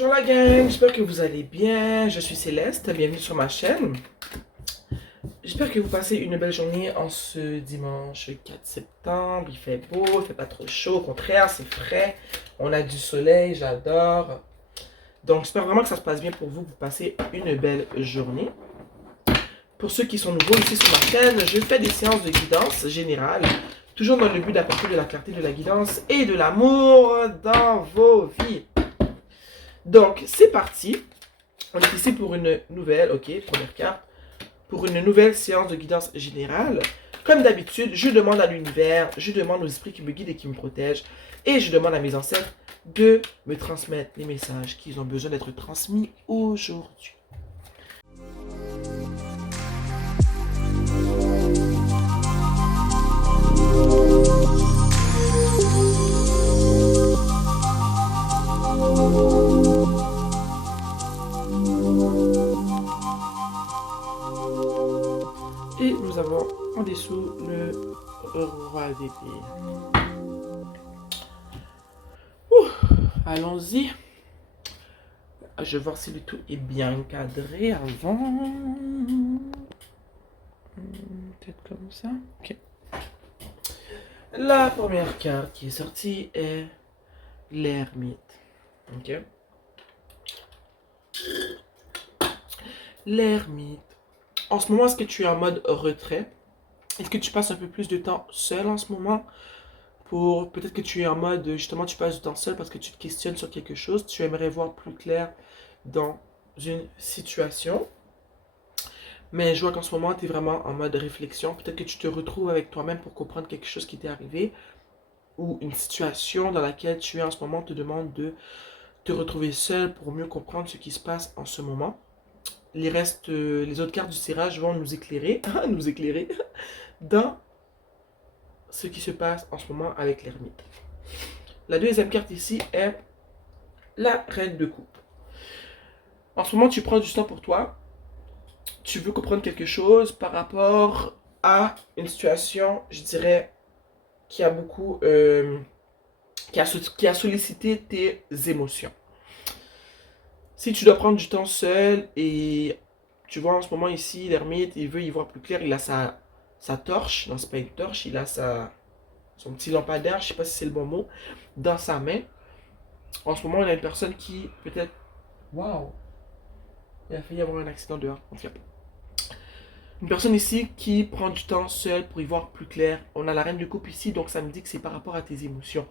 Bonjour la gang, j'espère que vous allez bien. Je suis Céleste, bienvenue sur ma chaîne. J'espère que vous passez une belle journée en ce dimanche 4 septembre. Il fait beau, il fait pas trop chaud, au contraire, c'est frais. On a du soleil, j'adore. Donc j'espère vraiment que ça se passe bien pour vous, vous passez une belle journée. Pour ceux qui sont nouveaux ici sur ma chaîne, je fais des séances de guidance générale, toujours dans le but d'apporter de la clarté, de la guidance et de l'amour dans vos vies. Donc, c'est parti. On est ici pour une nouvelle, ok, première carte, pour une nouvelle séance de guidance générale. Comme d'habitude, je demande à l'univers, je demande aux esprits qui me guident et qui me protègent, et je demande à mes ancêtres de me transmettre les messages qui ont besoin d'être transmis aujourd'hui. Et nous avons en dessous le roi d'épée. Allons-y. Je vais voir si le tout est bien cadré avant. Peut-être comme ça. Ok. La première carte qui est sortie est l'ermite. Ok. L'ermite. En ce moment, est-ce que tu es en mode retrait? Est-ce que tu passes un peu plus de temps seul en ce moment? Peut-être que tu es en mode, justement, tu passes du temps seul parce que tu te questionnes sur quelque chose. Tu aimerais voir plus clair dans une situation. Mais je vois qu'en ce moment, tu es vraiment en mode réflexion. Peut-être que tu te retrouves avec toi-même pour comprendre quelque chose qui t'est arrivé ou une situation dans laquelle tu es en ce moment te demande de te retrouver seul pour mieux comprendre ce qui se passe en ce moment. Les autres cartes du tirage vont nous éclairer, nous éclairer dans ce qui se passe en ce moment avec l'ermite. La deuxième carte ici est la reine de coupe. En ce moment, tu prends du temps pour toi. Tu veux comprendre quelque chose par rapport à une situation, je dirais, qui a beaucoup, qui a sollicité tes émotions. Si tu dois prendre du temps seul et tu vois en ce moment ici, l'ermite, il veut y voir plus clair, il a sa torche, non c'est pas une torche, il a son petit lampadaire, je sais pas si c'est le bon mot, dans sa main. En ce moment, il y a une personne qui peut-être, waouh, il a failli y avoir un accident dehors, en fait. Une personne ici qui prend du temps seule pour y voir plus clair. On a la reine de coupe ici, donc ça me dit que c'est par rapport à tes émotions.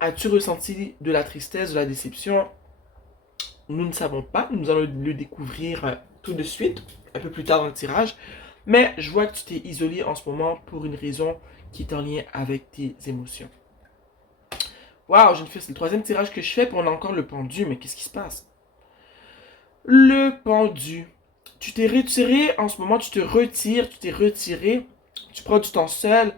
As-tu ressenti de la tristesse, de la déception? Nous ne savons pas, nous allons le découvrir tout de suite, un peu plus tard dans le tirage. Mais je vois que tu t'es isolé en ce moment pour une raison qui est en lien avec tes émotions. Waouh, jeune fille, c'est le troisième tirage que je fais, puis on a encore le pendu, mais qu'est-ce qui se passe? Le pendu. Tu t'es retiré, en ce moment, tu te retires, tu t'es retiré, tu prends du temps seul,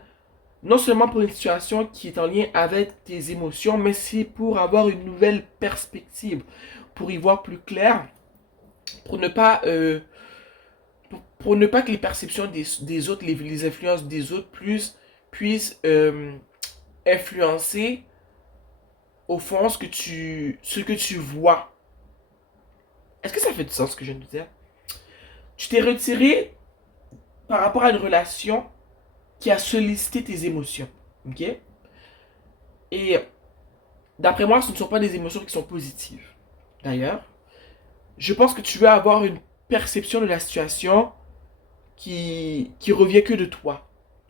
non seulement pour une situation qui est en lien avec tes émotions, mais c'est pour avoir une nouvelle perspective, pour y voir plus clair, pour ne pas, pour ne pas que les perceptions des autres, les influences des autres puissent influencer au fond ce que tu vois. Est-ce que ça fait du sens ce que je viens de dire? Tu t'es retiré par rapport à une relation qui a sollicité tes émotions. Ok? Et d'après moi, ce ne sont pas des émotions qui sont positives. D'ailleurs, je pense que tu veux avoir une perception de la situation qui revient que de toi.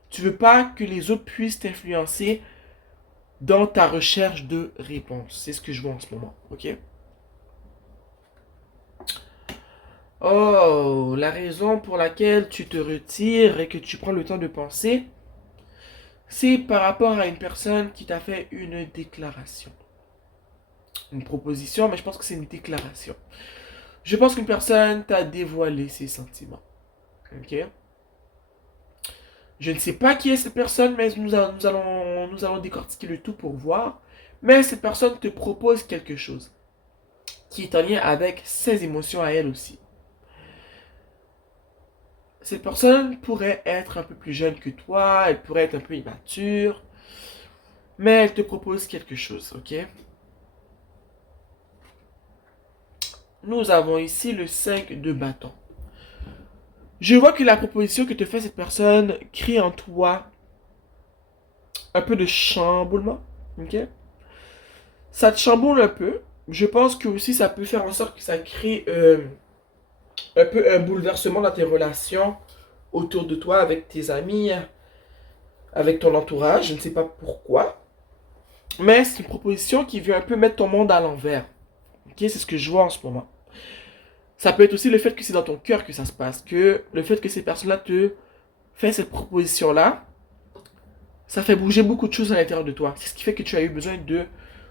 Tu veux pas que les autres puissent t'influencer dans ta recherche de réponse. C'est ce que je vois en ce moment. Ok? Oh, la raison pour laquelle tu te retires et que tu prends le temps de penser, c'est par rapport à une personne qui t'a fait une déclaration. Une proposition, mais je pense que c'est une déclaration. Je pense qu'une personne t'a dévoilé ses sentiments. Ok? Je ne sais pas qui est cette personne, mais nous allons décortiquer le tout pour voir. Mais cette personne te propose quelque chose qui est en lien avec ses émotions à elle aussi. Cette personne pourrait être un peu plus jeune que toi, elle pourrait être un peu immature, mais elle te propose quelque chose, ok? nous avons ici le 5 de bâton. Je vois que la proposition que te fait cette personne crée en toi un peu de chamboulement. Ok? Ça te chamboule un peu. Je pense que aussi ça peut faire en sorte que ça crée un peu un bouleversement dans tes relations autour de toi, avec tes amis, avec ton entourage. Je ne sais pas pourquoi. Mais c'est une proposition qui veut un peu mettre ton monde à l'envers. Ok? C'est ce que je vois en ce moment. Ça peut être aussi le fait que c'est dans ton cœur que ça se passe. Que le fait que ces personnes-là te font cette proposition-là, ça fait bouger beaucoup de choses à l'intérieur de toi. C'est ce qui fait que tu as eu besoin de,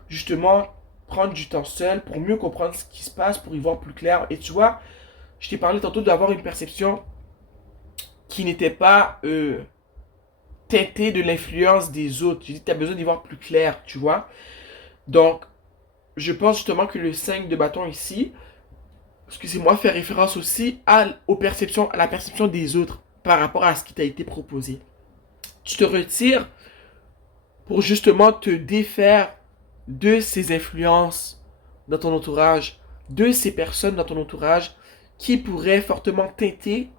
justement, prendre du temps seul pour mieux comprendre ce qui se passe, pour y voir plus clair. Et tu vois, je t'ai parlé tantôt d'avoir une perception qui n'était pas teintée de l'influence des autres. J'ai dit que tu as besoin d'y voir plus clair, tu vois. Donc, je pense justement que le 5 de bâton ici, excusez-moi, fait référence aussi aux perceptions, à la perception des autres par rapport à ce qui t'a été proposé. Tu te retires pour justement te défaire de ces influences dans ton entourage, de ces personnes dans ton entourage qui pourraient fortement teinter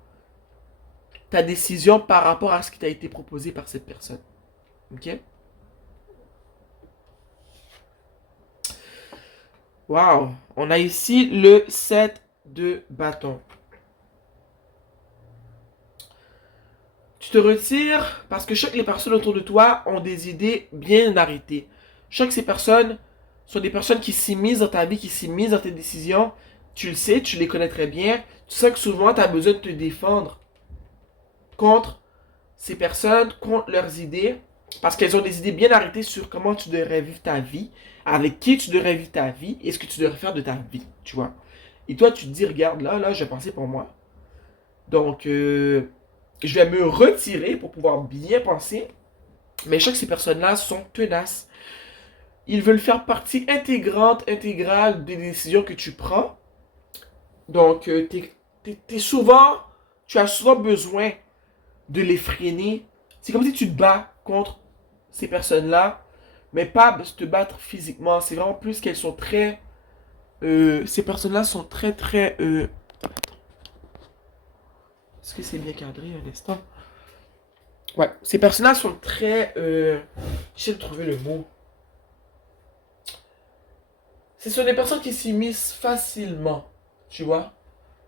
ta décision par rapport à ce qui t'a été proposé par cette personne. Ok? Wow! On a ici le 7 de bâton. Tu te retires parce que chaque les personnes autour de toi ont des idées bien arrêtées. Chaque ces personnes sont des personnes qui s'immiscent dans ta vie, qui s'immiscent dans tes décisions. Tu le sais, tu les connais très bien. Tu sais que souvent, tu as besoin de te défendre contre ces personnes, contre leurs idées, parce qu'elles ont des idées bien arrêtées sur comment tu devrais vivre ta vie, avec qui tu devrais vivre ta vie, et ce que tu devrais faire de ta vie, tu vois. Et toi, tu te dis, regarde, là, je vais penser pour moi. Donc, je vais me retirer pour pouvoir bien penser. Mais je sais que ces personnes-là sont tenaces. Ils veulent faire partie intégrante, intégrale des décisions que tu prends. Donc, souvent, tu as souvent besoin de les freiner. C'est comme si tu te bats contre ces personnes-là, mais pas te battre physiquement. C'est vraiment plus qu'elles sont très... ces personnes-là sont très, très... Est-ce que c'est bien cadré un instant? Ouais, ces personnes-là sont très... J'essaie de trouver le mot. Ce sont des personnes qui s'immiscent facilement, tu vois.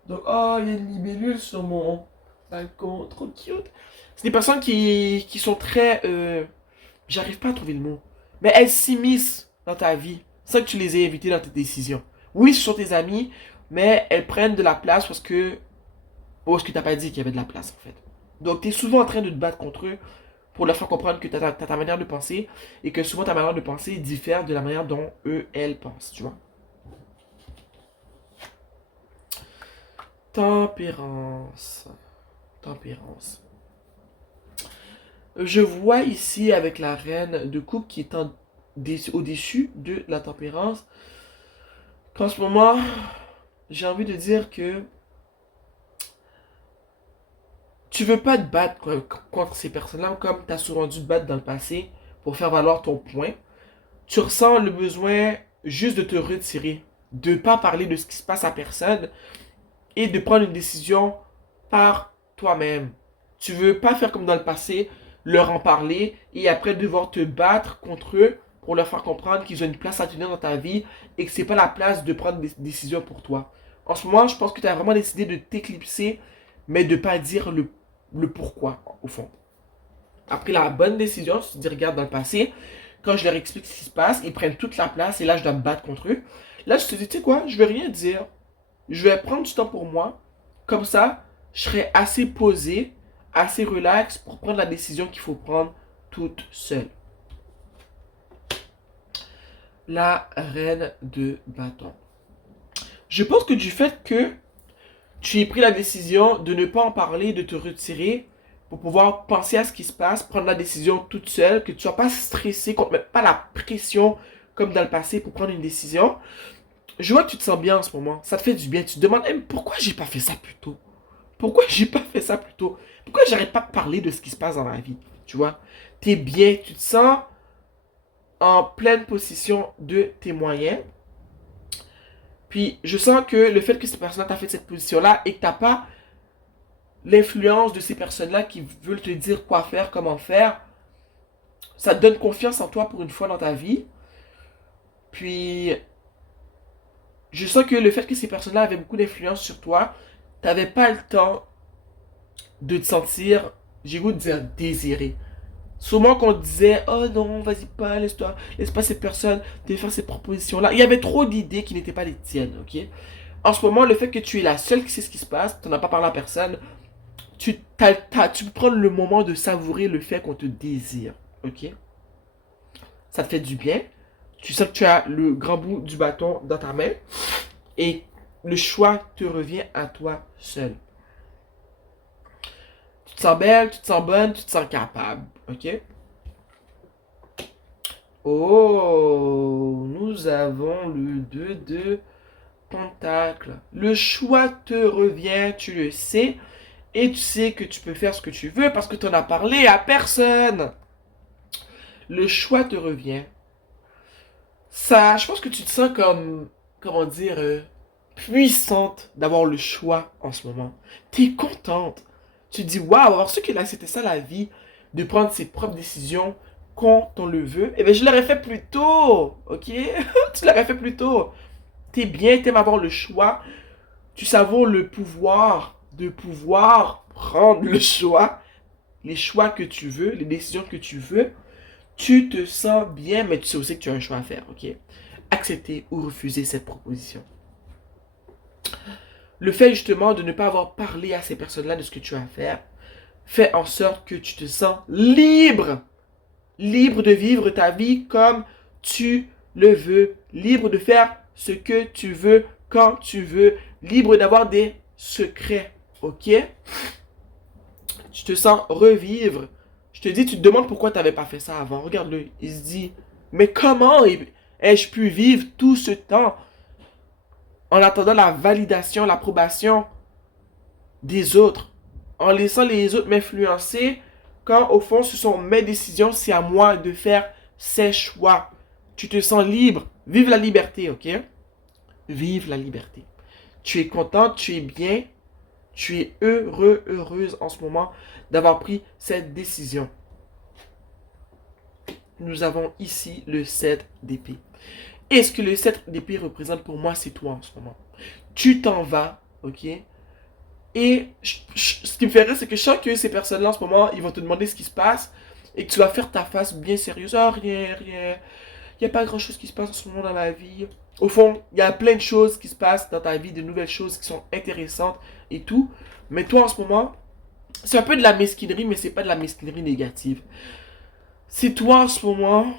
Donc, oh, il y a une libellule sur mon balcon, trop cute. C'est des personnes qui sont très... j'arrive pas à trouver le mot. Mais elles s'immiscent dans ta vie sans que tu les aies invitées dans tes décisions. Oui, ce sont tes amis, mais elles prennent de la place parce que... Oh, est-ce que t'as pas dit qu'il y avait de la place, en fait. Donc, tu es souvent en train de te battre contre eux pour leur faire comprendre que tu as ta manière de penser et que souvent ta manière de penser diffère de la manière dont eux, elles pensent, tu vois. Tempérance. Tempérance. Je vois ici avec la reine de coupe qui est au-dessus de la tempérance qu'en ce moment, j'ai envie de dire que tu veux pas te battre contre ces personnes-là comme tu as souvent dû te battre dans le passé pour faire valoir ton point. Tu ressens le besoin juste de te retirer, de pas parler de ce qui se passe à personne et de prendre une décision par toi-même. Tu veux pas faire comme dans le passé, leur en parler et après devoir te battre contre eux pour leur faire comprendre qu'ils ont une place à tenir dans ta vie et que c'est pas la place de prendre des décisions pour toi. En ce moment, je pense que tu as vraiment décidé de t'éclipser, mais de pas dire le pourquoi, au fond. Après la bonne décision, tu te dis, regarde dans le passé, quand je leur explique ce qui se passe, ils prennent toute la place et là, je dois me battre contre eux. Là, je te dis, tu sais quoi, je vais rien dire. Je vais prendre du temps pour moi. Comme ça, je serai assez posé, assez relax pour prendre la décision qu'il faut prendre toute seule. La reine de bâton. Je pense que du fait que tu aies pris la décision de ne pas en parler, de te retirer, pour pouvoir penser à ce qui se passe, prendre la décision toute seule, que tu ne sois pas stressé, qu'on ne te mette pas la pression comme dans le passé pour prendre une décision. Je vois que tu te sens bien en ce moment. Ça te fait du bien. Tu te demandes, hey, pourquoi j'ai pas fait ça plus tôt? Pourquoi j'ai pas fait ça plus tôt? Pourquoi j'arrête pas de parler de ce qui se passe dans ma vie? Tu vois? T'es bien, tu te sens en pleine possession de tes moyens. Puis je sens que le fait que cette personne t'a fait cette position-là et que t'as pas l'influence de ces personnes-là qui veulent te dire quoi faire, comment faire, ça te donne confiance en toi pour une fois dans ta vie. Puis je sens que le fait que ces personnes-là avaient beaucoup d'influence sur toi, t'avais pas le temps de te sentir, j'ai goût de dire désiré. Souvent qu'on disait, oh non, vas-y pas, laisse-toi, laisse pas cette personne te faire ces propositions-là. Il y avait trop d'idées qui n'étaient pas les tiennes, ok? En ce moment, le fait que tu es la seule qui sait ce qui se passe, tu n'en as pas parlé à personne, tu peux prendre le moment de savourer le fait qu'on te désire, ok? Ça te fait du bien. Tu sens que tu as le grand bout du bâton dans ta main et le choix te revient à toi seul. Tu te sens belle, tu te sens bonne, tu te sens capable, ok? Oh, nous avons le 2 de Pentacle. Le choix te revient, tu le sais, et tu sais que tu peux faire ce que tu veux parce que tu n'en as parlé à personne. Le choix te revient. Ça, je pense que tu te sens comme, comment dire, puissante d'avoir le choix en ce moment. T'es contente. Tu te dis, waouh, alors ce que là, c'était ça la vie, de prendre ses propres décisions quand on le veut. Eh bien, je l'aurais fait plus tôt, ok? Tu l'aurais fait plus tôt. T'es bien, t'aimes avoir le choix. Tu savoures le pouvoir de pouvoir prendre le choix, les choix que tu veux, les décisions que tu veux. Tu te sens bien, mais tu sais aussi que tu as un choix à faire, ok? Accepter ou refuser cette proposition. Le fait justement de ne pas avoir parlé à ces personnes-là de ce que tu as à faire, fait en sorte que tu te sens libre. Libre de vivre ta vie comme tu le veux. Libre de faire ce que tu veux quand tu veux. Libre d'avoir des secrets, ok? Tu te sens revivre. Je te dis, tu te demandes pourquoi tu n'avais pas fait ça avant. Regarde-le. Il se dit, mais comment ai-je pu vivre tout ce temps en attendant la validation, l'approbation des autres, en laissant les autres m'influencer, quand au fond ce sont mes décisions, c'est à moi de faire ces choix. Tu te sens libre. Vive la liberté, ok? Vive la liberté. Tu es contente, tu es bien, tu es heureux, heureuse en ce moment d'avoir pris cette décision. Nous avons ici le 7 d'épée. Et ce que le 7 d'épée représente pour moi, c'est toi en ce moment. Tu t'en vas, ok? Et ce qui me fait rire, c'est que chaque que ces personnes-là en ce moment, ils vont te demander ce qui se passe et que tu vas faire ta face bien sérieuse. Oh, rien, rien. Il n'y a pas grand-chose qui se passe en ce moment dans ma vie. Au fond, il y a plein de choses qui se passent dans ta vie, de nouvelles choses qui sont intéressantes et tout. Mais toi, en ce moment, c'est un peu de la mesquinerie, mais c'est pas de la mesquinerie négative. C'est toi, en ce moment,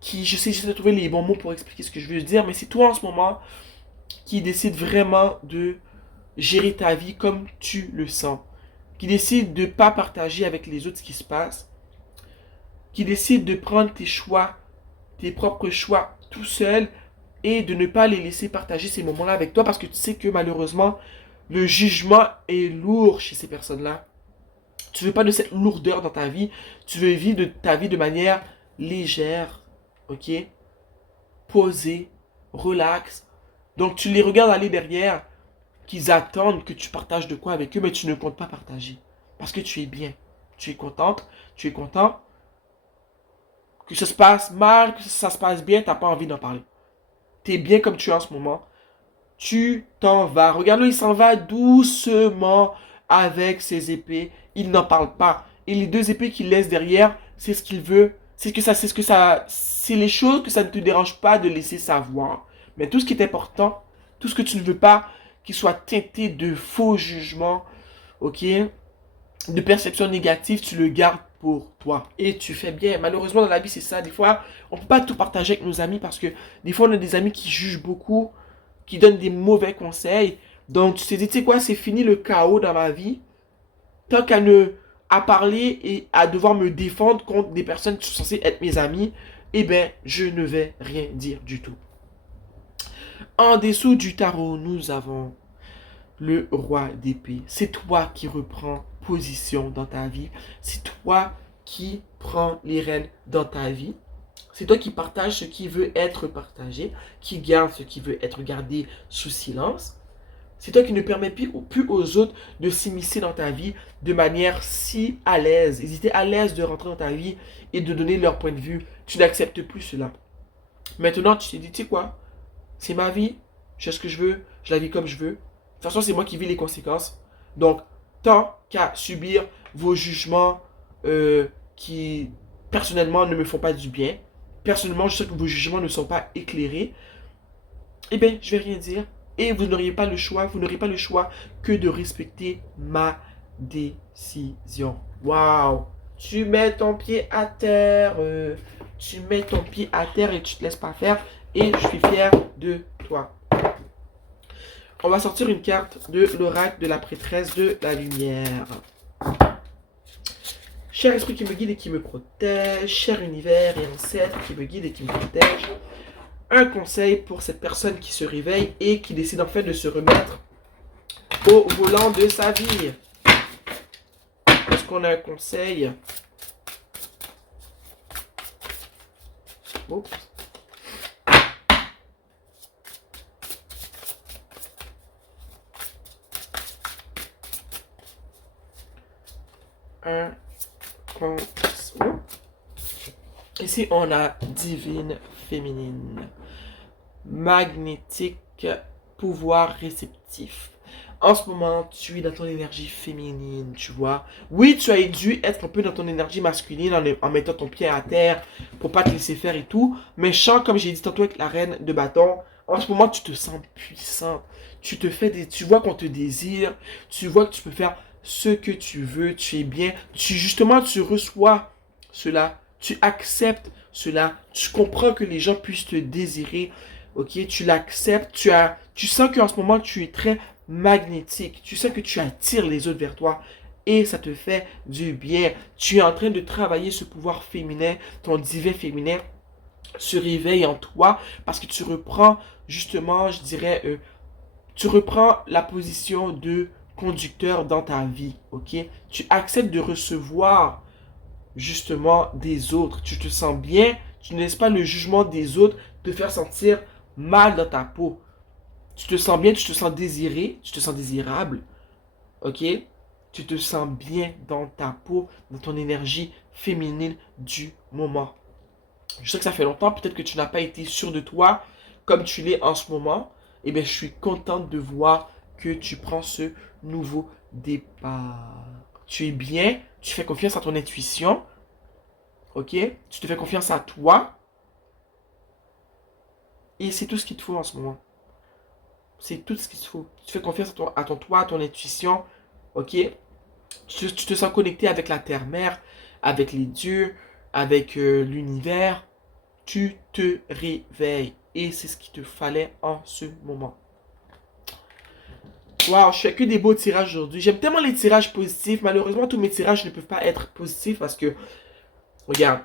qui, je sais, j'essaie de trouver les bons mots pour expliquer ce que je veux dire, mais c'est toi, en ce moment, qui décide vraiment de gérer ta vie comme tu le sens. Qui décide de ne pas partager avec les autres ce qui se passe. Qui décide de prendre tes choix, tes propres choix tout seul et de ne pas les laisser partager ces moments-là avec toi parce que tu sais que malheureusement, le jugement est lourd chez ces personnes-là. Tu veux pas de cette lourdeur dans ta vie. Tu veux vivre ta vie de manière légère, ok? Posée, relax. Donc tu les regardes aller derrière, qu'ils attendent que tu partages de quoi avec eux, mais tu ne comptes pas partager. Parce que tu es bien. Tu es contente, tu es content. Que ça se passe mal, que ça se passe bien, t'as pas envie d'en parler. Tu es bien comme tu es en ce moment. Tu t'en vas. Regarde-le, il s'en va doucement avec ses épées. Il n'en parle pas. Et les deux épées qu'il laisse derrière, c'est ce qu'il veut. C'est les choses que ça ne te dérange pas de laisser savoir. Mais tout ce qui est important, tout ce que tu ne veux pas qu'il soit teinté de faux jugements, ok, de perceptions négatives, tu le gardes pour toi. Et tu fais bien. Malheureusement, dans la vie, c'est ça. Des fois, on ne peut pas tout partager avec nos amis parce que des fois, on a des amis qui jugent beaucoup, qui donnent des mauvais conseils. Donc, tu t'es dit, tu sais quoi, c'est fini le chaos dans ma vie. Tant qu'à ne à parler et à devoir me défendre contre des personnes qui sont censées être mes amis, eh bien, je ne vais rien dire du tout. En dessous du tarot, nous avons le roi d'épée. C'est toi qui reprends position dans ta vie. C'est toi qui prends les rênes dans ta vie. C'est toi qui partages ce qui veut être partagé, qui garde ce qui veut être gardé sous silence. C'est toi qui ne permets plus aux autres de s'immiscer dans ta vie de manière si à l'aise. Ils étaient à l'aise de rentrer dans ta vie et de donner leur point de vue. Tu n'acceptes plus cela. Maintenant, tu t'es dit, tu sais quoi? C'est ma vie, je fais ce que je veux, je la vis comme je veux. De toute façon, c'est moi qui vis les conséquences. Donc, tant qu'à subir vos jugements qui, personnellement, ne me font pas du bien, personnellement, je sais que vos jugements ne sont pas éclairés, eh bien, je vais rien dire. Et vous n'auriez pas le choix, vous n'aurez pas le choix que de respecter ma décision. Waouh! Tu mets ton pied à terre, tu mets ton pied à terre et tu te laisses pas faire. Et je suis fier de toi. On va sortir une carte de l'oracle de la prêtresse de la lumière. Cher esprit qui me guide et qui me protège, cher univers et ancêtre qui me guide et qui me protège, un conseil pour cette personne qui se réveille et qui décide en fait de se remettre au volant de sa vie. Est-ce qu'on a un conseil? Oups. Un conseil. Ici, on a divine féminine. Magnétique, pouvoir réceptif. En ce moment, tu es dans ton énergie féminine, tu vois. Oui, tu as dû être un peu dans ton énergie masculine en mettant ton pied à terre pour pas te laisser faire et tout. Mais chant, comme j'ai dit tantôt avec la reine de bâton, en ce moment, tu te sens puissant. Tu vois qu'on te désire. Tu vois que tu peux faire ce que tu veux. Tu es bien. Justement, tu reçois cela. Tu acceptes cela. Tu comprends que les gens puissent te désirer. Ok, tu l'acceptes. Tu sens qu'en ce moment, tu es très magnétique. Tu sais que tu attires les autres vers toi et ça te fait du bien. Tu es en train de travailler ce pouvoir féminin, ton divin féminin se réveille en toi parce que tu reprends justement, je dirais, tu reprends la position de conducteur dans ta vie, ok? Tu acceptes de recevoir justement des autres. Tu te sens bien, tu ne laisses pas le jugement des autres te faire sentir mal dans ta peau. Tu te sens bien, tu te sens désiré, tu te sens désirable, ok? Tu te sens bien dans ta peau, dans ton énergie féminine du moment. Je sais que ça fait longtemps, peut-être que tu n'as pas été sûr de toi comme tu l'es en ce moment. Eh bien, je suis contente de voir que tu prends ce nouveau départ. Tu es bien, tu fais confiance à ton intuition, ok? Tu te fais confiance à toi. Et c'est tout ce qu'il te faut en ce moment. C'est tout ce qu'il te faut. Tu fais confiance à ton toi, à ton intuition. Ok? Tu te sens connecté avec la terre-mère, avec les dieux, avec l'univers. Tu te réveilles. Et c'est ce qu'il te fallait en ce moment. Waouh, je fais que des beaux tirages aujourd'hui. J'aime tellement les tirages positifs. Malheureusement, tous mes tirages ne peuvent pas être positifs parce que, regarde,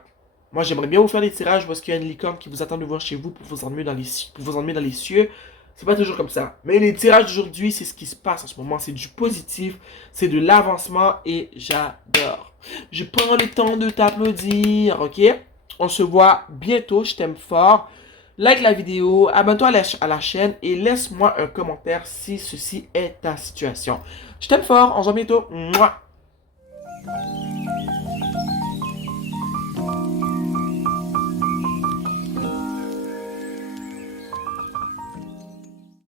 moi j'aimerais bien vous faire des tirages parce qu'il y a une licorne qui vous attend devant chez vous pour vous emmener dans les cieux. C'est pas toujours comme ça. Mais les tirages d'aujourd'hui, c'est ce qui se passe en ce moment. C'est du positif, c'est de l'avancement et j'adore. Je prends le temps de t'applaudir, ok? On se voit bientôt, je t'aime fort. Like la vidéo, abonne-toi à la chaîne et laisse-moi un commentaire si ceci est ta situation. Je t'aime fort, on se voit bientôt. Mouah.